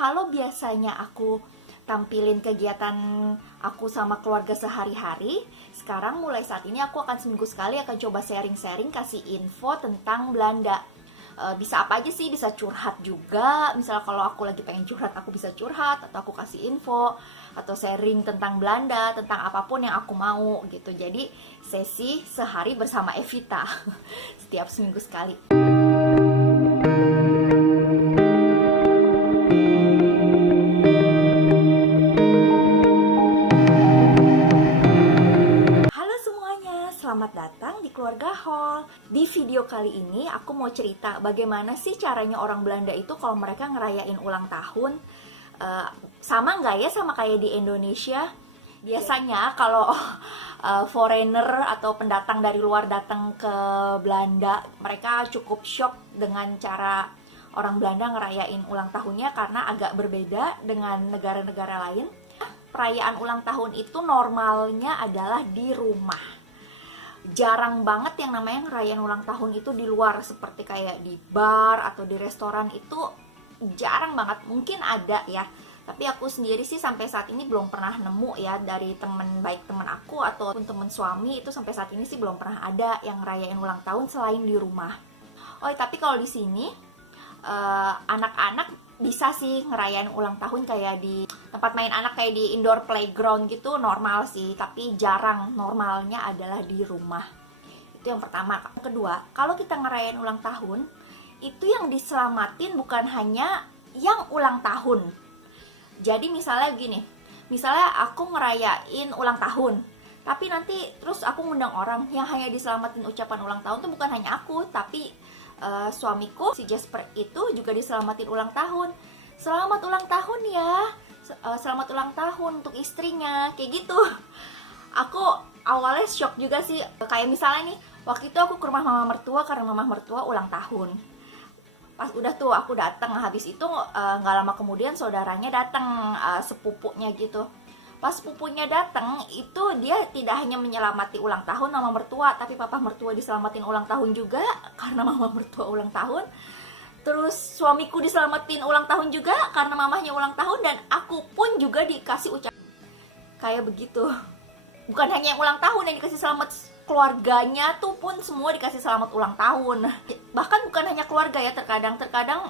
Kalau biasanya aku tampilin kegiatan aku sama keluarga sehari-hari, sekarang mulai saat ini aku akan seminggu sekali akan coba sharing-sharing, kasih info tentang Belanda. Bisa apa aja sih, bisa curhat juga. Misalnya kalau aku lagi pengen curhat, aku bisa curhat, atau aku kasih info, atau sharing tentang Belanda, tentang apapun yang aku mau gitu. Jadi sesi sehari bersama Evita setiap seminggu sekali. Halo semuanya, selamat datang di Keluarga Hall. Di video kali ini aku mau cerita bagaimana sih caranya orang Belanda itu kalau mereka ngerayain ulang tahun. Sama nggak ya sama kayak di Indonesia? Biasanya kalau foreigner atau pendatang dari luar datang ke Belanda, mereka cukup shock dengan cara orang Belanda ngerayain ulang tahunnya karena agak berbeda dengan negara-negara lain. Perayaan ulang tahun itu normalnya adalah di rumah. Jarang banget yang namanya ngerayain ulang tahun itu di luar, seperti kayak di bar atau di restoran, itu jarang banget. Mungkin ada ya, tapi aku sendiri sih sampai saat ini belum pernah nemu ya, dari temen, baik temen aku ataupun temen suami, itu sampai saat ini sih belum pernah ada yang ngerayain ulang tahun selain di rumah. Oh, tapi kalau di sini anak-anak bisa sih ngerayain ulang tahun kayak di tempat main anak, kayak di indoor playground gitu, normal sih, tapi jarang. Normalnya adalah di rumah. Itu yang pertama. Kedua, kalau kita ngerayain ulang tahun, itu yang diselamatin bukan hanya yang ulang tahun. Jadi misalnya gini, misalnya aku ngerayain ulang tahun, tapi nanti terus aku ngundang orang, yang hanya diselamatin ucapan ulang tahun tuh bukan hanya aku, tapi suamiku, si Jasper itu juga diselamatin ulang tahun. Selamat ulang tahun ya, selamat ulang tahun untuk istrinya, kayak gitu. Aku awalnya shock juga sih, kayak misalnya nih, waktu itu aku ke rumah mama mertua karena mama mertua ulang tahun. Pas udah tuh aku datang, habis itu nggak lama kemudian saudaranya datang, sepupunya gitu. Pas sepupunya datang, itu dia tidak hanya menyelamati ulang tahun mama mertua, tapi papa mertua diselamatin ulang tahun juga karena mama mertua ulang tahun. Terus suamiku diselamatin ulang tahun juga karena mamahnya ulang tahun, dan aku pun juga dikasih ucapan kayak begitu. Bukan hanya yang ulang tahun yang dikasih selamat, keluarganya tuh pun semua dikasih selamat ulang tahun. Bahkan bukan hanya keluarga ya, terkadang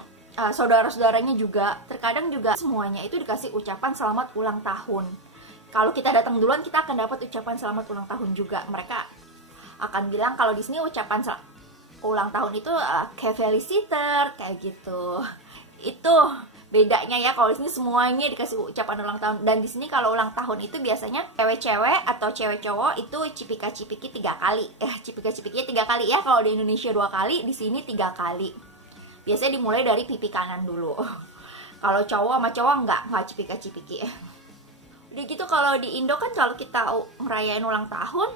saudara-saudaranya juga, terkadang juga semuanya itu dikasih ucapan selamat ulang tahun. Kalau kita datang duluan, kita akan dapat ucapan selamat ulang tahun juga. Mereka akan bilang kalau di sini ucapan ulang tahun itu kayak feliciter, kayak gitu. Itu bedanya ya, kalau di sini semuanya dikasih ucapan ulang tahun. Dan di sini kalau ulang tahun itu biasanya cewek-cewek atau cewek cowok itu cipika-cipiki 3 kali. Cipika-cipikinya 3 kali ya. Kalau di Indonesia 2 kali, di sini 3 kali. Biasanya dimulai dari pipi kanan dulu. Kalau cowok sama cowok nggak cipika-cipiki. Udah gitu kalau di Indo kan, kalau kita ngerayain ulang tahun,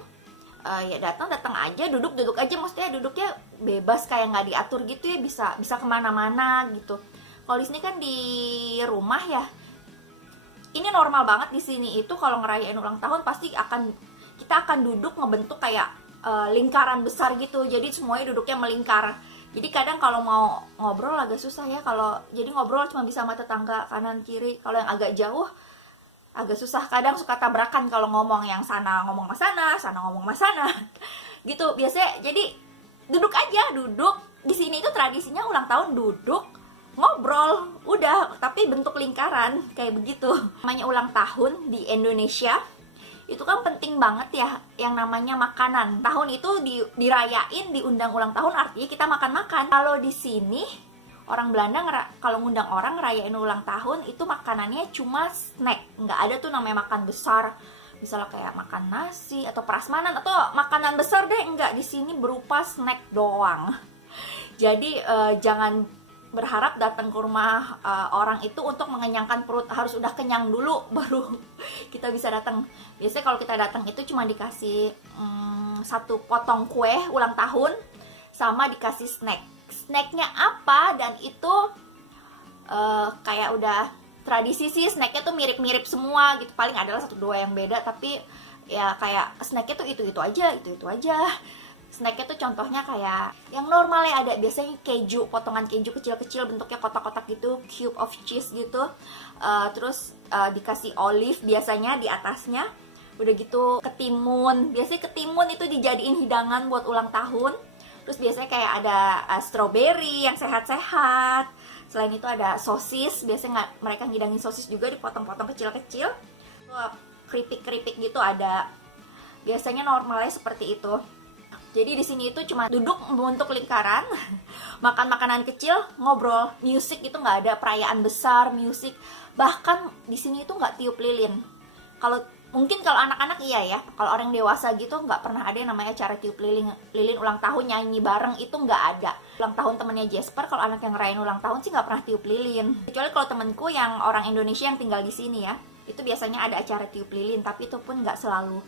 ya datang aja, duduk aja, maksudnya duduknya bebas, kayak nggak diatur gitu ya, bisa kemana-mana gitu. Kalau di sini kan di rumah ya, ini normal banget di sini itu kalau ngerayain ulang tahun pasti kita akan duduk ngebentuk kayak lingkaran besar gitu, jadi semuanya duduknya melingkar. Jadi kadang kalau mau ngobrol agak susah ya, kalau jadi ngobrol cuma bisa sama tetangga kanan kiri. Kalau yang agak jauh agak susah, kadang suka tabrakan kalau ngomong, yang sana ngomong mas sana ngomong mas sana gitu. Biasanya jadi duduk aja, duduk. Di sini itu tradisinya ulang tahun duduk, ngobrol, udah, tapi bentuk lingkaran kayak begitu. Namanya ulang tahun di Indonesia itu kan penting banget ya yang namanya makanan. Tahun itu dirayain, diundang ulang tahun, artinya kita makan-makan. Kalau di sini orang Belanda kalau ngundang orang ngerayain ulang tahun itu makanannya cuma snack, nggak ada tuh namanya makan besar, misalnya kayak makan nasi atau prasmanan atau makanan besar deh, enggak. Di sini berupa snack doang. Jadi jangan berharap datang ke rumah orang itu untuk mengenyangkan perut, harus udah kenyang dulu baru kita bisa datang. Biasanya kalau kita datang itu cuma dikasih 1 potong kue ulang tahun sama dikasih snack. Snacknya apa, dan itu kayak udah tradisi sih, snacknya tuh mirip-mirip semua gitu, paling adalah 1-2 yang beda, tapi ya kayak snacknya tuh itu aja. Snacknya tuh contohnya kayak yang normalnya ada, biasanya keju, potongan keju kecil-kecil bentuknya kotak-kotak gitu, cube of cheese gitu. Terus dikasih olive biasanya di atasnya. Udah gitu ketimun, biasanya ketimun itu dijadiin hidangan buat ulang tahun. Terus biasanya kayak ada strawberry yang sehat-sehat. Selain itu ada sosis, biasanya mereka ngidangin sosis juga dipotong-potong kecil-kecil. Keripik-keripik gitu ada. Biasanya normalnya seperti itu. Jadi di sini itu cuma duduk membentuk lingkaran, makan makanan kecil, ngobrol, musik itu nggak ada, perayaan besar, musik. Bahkan di sini itu nggak tiup lilin. Mungkin kalau anak-anak iya ya, kalau orang dewasa gitu nggak pernah ada yang namanya acara tiup lilin ulang tahun, nyanyi bareng, itu nggak ada. Ulang tahun temennya Jasper, kalau anak yang ngerayain ulang tahun sih nggak pernah tiup lilin. Kecuali kalau temenku yang orang Indonesia yang tinggal di sini ya, itu biasanya ada acara tiup lilin, tapi itu pun nggak selalu.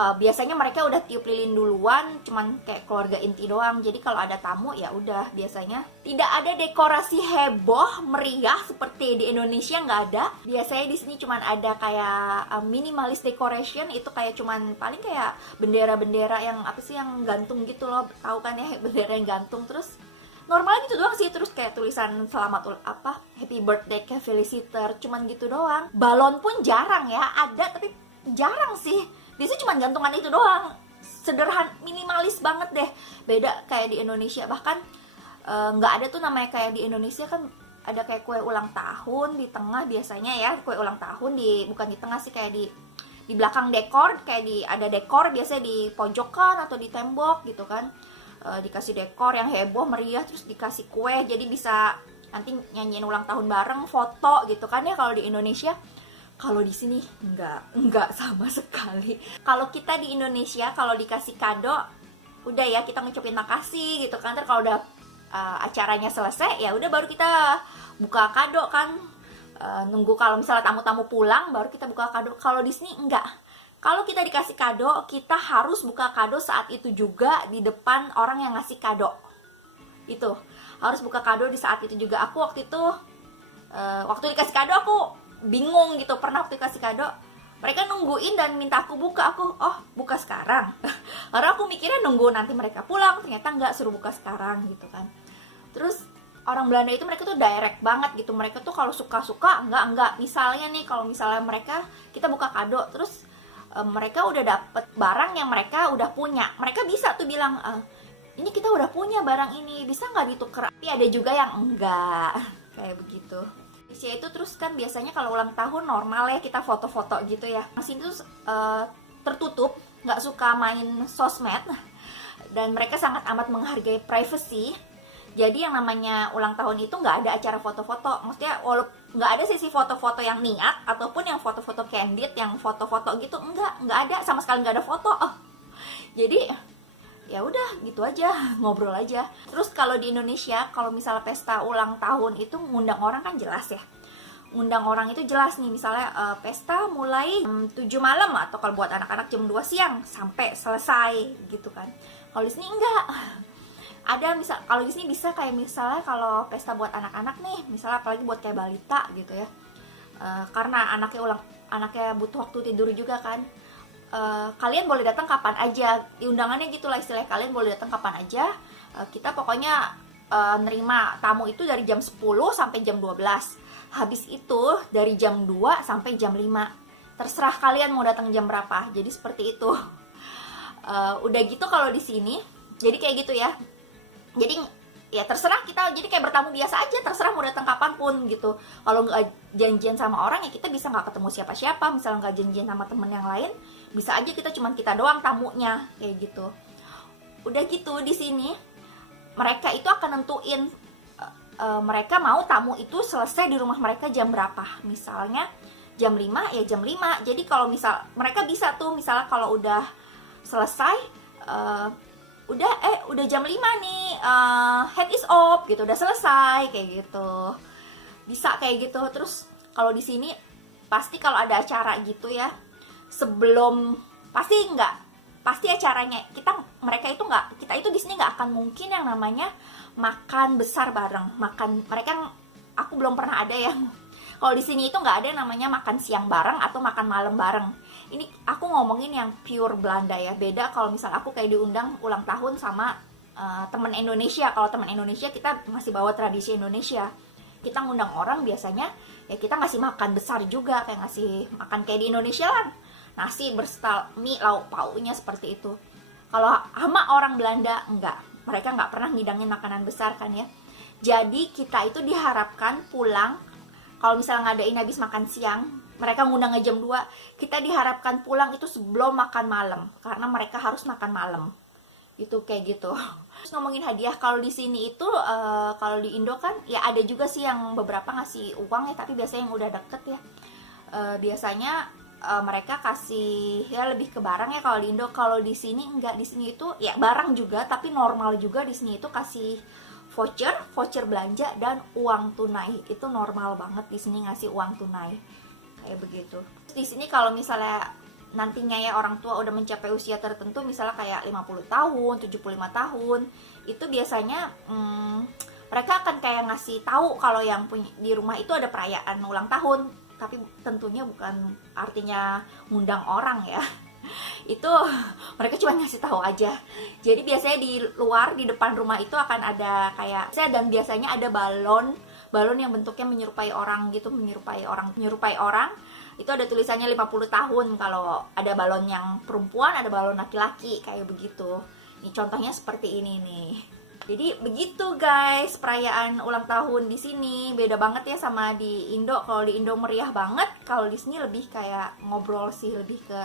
Biasanya mereka udah tiup lilin duluan, cuman kayak keluarga inti doang. Jadi kalau ada tamu ya udah, biasanya tidak ada dekorasi heboh meriah seperti di Indonesia, nggak ada. Biasanya di sini cuman ada kayak minimalis decoration, itu kayak cuman paling kayak bendera-bendera yang apa sih yang gantung gitu loh, tahu kan ya bendera yang gantung. Terus normalnya gitu doang sih, terus kayak tulisan selamat happy birthday kayak feliciter, cuman gitu doang. Balon pun jarang ya, ada tapi jarang sih. Biasanya cuma gantungan itu doang, sederhana, minimalis banget deh. Beda kayak di Indonesia, bahkan nggak ada tuh namanya kayak di Indonesia kan ada kayak kue ulang tahun di tengah biasanya ya, kue ulang tahun bukan di tengah sih, kayak di belakang dekor, kayak ada dekor biasanya di pojokan atau di tembok gitu kan. Dikasih dekor yang heboh meriah, terus dikasih kue, jadi bisa nanti nyanyiin ulang tahun bareng, foto gitu kan ya kalau di Indonesia. Kalau di sini enggak sama sekali. Kalau kita di Indonesia kalau dikasih kado, udah ya kita ngucapin makasih gitu kan. Terus kalau udah acaranya selesai ya udah baru kita buka kado kan. Nunggu kalau misalnya tamu-tamu pulang baru kita buka kado. Kalau di sini enggak. Kalau kita dikasih kado, kita harus buka kado saat itu juga di depan orang yang ngasih kado. Itu harus buka kado di saat itu juga. Aku waktu itu waktu dikasih kado aku bingung gitu, pernah waktu dikasih kado mereka nungguin dan minta aku buka, aku buka sekarang karena aku mikirnya nunggu nanti mereka pulang, ternyata enggak, suruh buka sekarang gitu kan. Terus orang Belanda itu mereka tuh direct banget gitu, mereka tuh kalau suka-suka enggak. Misalnya nih kalau misalnya kita buka kado, terus mereka udah dapet barang yang mereka udah punya, mereka bisa tuh bilang ini kita udah punya barang ini, bisa nggak ditukar. Tapi ada juga yang enggak kayak begitu. Itu terus kan biasanya kalau ulang tahun normal ya kita foto-foto gitu ya. Masih itu tertutup, nggak suka main sosmed, dan mereka sangat amat menghargai privacy. Jadi yang namanya ulang tahun itu nggak ada acara foto-foto. Maksudnya nggak ada sesi foto-foto yang niat ataupun yang foto-foto candid, yang foto-foto gitu, nggak ada sama sekali, nggak ada foto. Jadi ya udah gitu aja, ngobrol aja. Terus kalau di Indonesia kalau misalnya pesta ulang tahun itu ngundang orang kan jelas ya, ngundang orang itu jelas nih, misalnya pesta mulai jam 7 malam atau kalau buat anak-anak jam 2 siang sampai selesai gitu kan. Kalau di sini enggak. Ada kalau di sini bisa kayak misalnya kalau pesta buat anak-anak nih, misalnya apalagi buat kayak balita gitu ya, karena anaknya butuh waktu tidur juga kan. Kalian boleh datang kapan aja, undangannya gitulah istilahnya, kalian boleh datang kapan aja. Kita pokoknya nerima tamu itu dari jam 10 sampai jam 12. Habis itu dari jam 2 sampai jam 5. Terserah kalian mau datang jam berapa. Jadi seperti itu. Udah gitu kalau di sini, jadi kayak gitu ya. Jadi ya terserah kita, jadi kayak bertamu biasa aja, terserah mau datang kapanpun gitu. Kalau nggak janjian sama orang ya kita bisa nggak ketemu siapa-siapa. Misalnya nggak janjian sama temen yang lain, bisa aja kita doang tamunya kayak gitu. Udah gitu di sini mereka itu akan nentuin mereka mau tamu itu selesai di rumah mereka jam berapa. Misalnya jam 5 ya jam 5. Jadi kalau misal mereka bisa tuh, misalnya kalau udah selesai udah jam 5 nih, head is off gitu, udah selesai kayak gitu. Bisa kayak gitu. Terus kalau di sini pasti kalau ada acara gitu ya, sebelum pasti acaranya kita itu di sini nggak akan mungkin yang namanya makan besar bareng. Aku belum pernah ada yang Kalau di sini itu nggak ada yang namanya makan siang bareng atau makan malam bareng. Ini aku ngomongin yang pure Belanda ya. Beda kalau misal aku kayak diundang ulang tahun sama teman Indonesia. Kalau teman Indonesia kita masih bawa tradisi Indonesia. Kita ngundang orang biasanya ya kita ngasih makan besar juga, kayak ngasih makan kayak di Indonesia lah. Nasi berstal mie lauk pauknya seperti itu. Kalau sama orang Belanda enggak. Mereka nggak pernah ngidangin makanan besar kan ya. Jadi kita itu diharapkan pulang, kalau misalnya ngadain habis makan siang, mereka ngundangnya jam 2, kita diharapkan pulang itu sebelum makan malam, karena mereka harus makan malam. Itu kayak gitu. Terus ngomongin hadiah, kalau di sini itu, kalau di Indo kan, ya ada juga sih yang beberapa ngasih uang ya, tapi biasanya yang udah deket ya. Biasanya mereka kasih ya lebih ke barang ya kalau di Indo. Kalau di sini enggak, di sini itu ya barang juga, tapi normal juga di sini itu kasih voucher belanja dan uang tunai. Itu normal banget di sini ngasih uang tunai kayak begitu. Di sini kalau misalnya nantinya ya orang tua udah mencapai usia tertentu, misalnya kayak 50 tahun, 75 tahun, itu biasanya mereka akan kayak ngasih tahu kalau yang punya di rumah itu ada perayaan ulang tahun, tapi tentunya bukan artinya ngundang orang ya. Itu mereka cuma ngasih tahu aja. Jadi biasanya di luar, di depan rumah itu akan ada kayak dan biasanya ada balon yang bentuknya menyerupai orang gitu, menyerupai orang. Itu ada tulisannya 50 tahun kalau ada balon yang perempuan, ada balon laki-laki kayak begitu. Ini contohnya seperti ini nih. Jadi begitu guys, perayaan ulang tahun di sini beda banget ya sama di Indo. Kalau di Indo meriah banget, kalau di sini lebih kayak ngobrol sih, lebih ke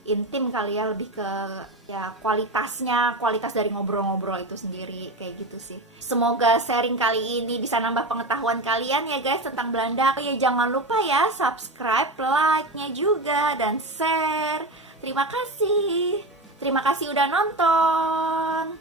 intim kali ya, lebih ke ya kualitas dari ngobrol-ngobrol itu sendiri kayak gitu sih. Semoga sharing kali ini bisa nambah pengetahuan kalian ya guys tentang Belanda. Oh ya, jangan lupa ya subscribe, like-nya juga, dan share. Terima kasih udah nonton.